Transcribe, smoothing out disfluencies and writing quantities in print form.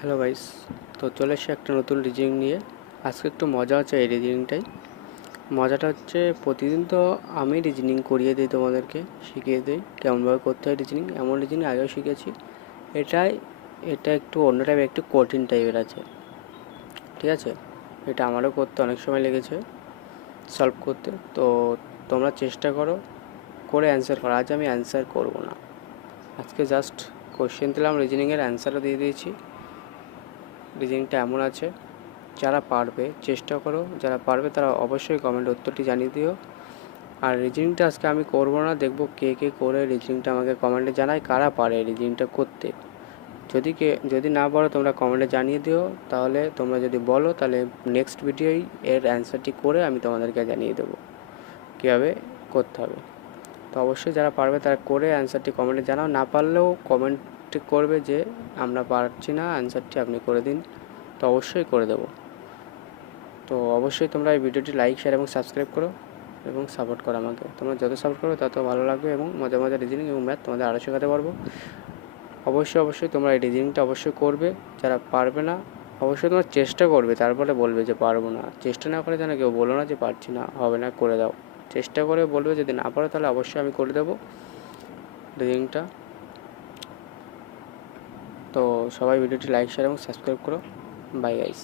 Hello guys, তো চলে এসে একটা নতুন রিজনিং নিয়ে। আজকে একটু মজা হচ্ছে এই রিজনিংটাই। মজাটা হচ্ছে প্রতিদিন তো আমি রিজনিং করিয়ে দিই, তোমাদেরকে শিখিয়ে দিই কেমনভাবে করতে হয় রিজনিং। এমন রিজনিং আগেও শিখেছি। এটাই এটা একটু অন্য টাইপের, একটু কঠিন টাইপের আছে, ঠিক আছে। এটা আমারও করতে অনেক সময় লেগেছে সলভ করতে। তো তোমরা চেষ্টা করো করে অ্যান্সার করো। আজ আমি অ্যান্সার করবো না, আজকে জাস্ট কোশ্চেন দিলাম, রিজনিংয়ের অ্যান্সারও দিয়ে দিয়েছি। রিজনিংটা এমন আছে, যারা পারবে চেষ্টা করো, যারা পারবে তারা অবশ্যই কমেন্ট উত্তরটি জানিয়ে দিও। আর রিজনিংটা আজকে আমি করবো না, দেখবো কে কে করে রিজনিংটা আমাকে কমেন্টে জানায়, কারা পারে রিজনিংটা করতে। যদি না পারো তোমরা কমেন্টে জানিয়ে দিও, তাহলে তোমরা যদি বলো তাহলে নেক্সট ভিডিওই এর অ্যান্সারটি করে আমি তোমাদেরকে জানিয়ে দেবো কীভাবে করতে হবে। তো অবশ্যই যারা পারবে তারা করে অ্যান্সারটি কমেন্টে জানাও, না পারলেও কমেন্টটি করবে যে আমরা পারছি না, অ্যান্সারটি আপনি করে দিন, তো অবশ্যই করে দেবো। তো অবশ্যই তোমরা এই ভিডিওটি লাইক, শেয়ার এবং সাবস্ক্রাইব করো এবং সাপোর্ট করো আমাকে। তোমরা যত সাপোর্ট করবে তত ভালো লাগবে এবং মজা মজা রিজনিং এবং ম্যাথ তোমাদের আরও শেখাতে পারবো। অবশ্যই তোমরা এই রিজনিংটা অবশ্যই করবে। যারা পারবে না অবশ্যই তোমরা চেষ্টা করবে, তারপরে বলবে যে পারবো না। চেষ্টা না করে যেন কেউ বলো না যে পারছি না, হবে না, করে দাও। চেষ্টা করে বলবে, যদি না পারো তাহলে অবশ্যই আমি করে দেবো রিজনিংটা। তো সবাই ভিডিওটি লাইক, শেয়ার এবং সাবস্ক্রাইব করো। Bye guys.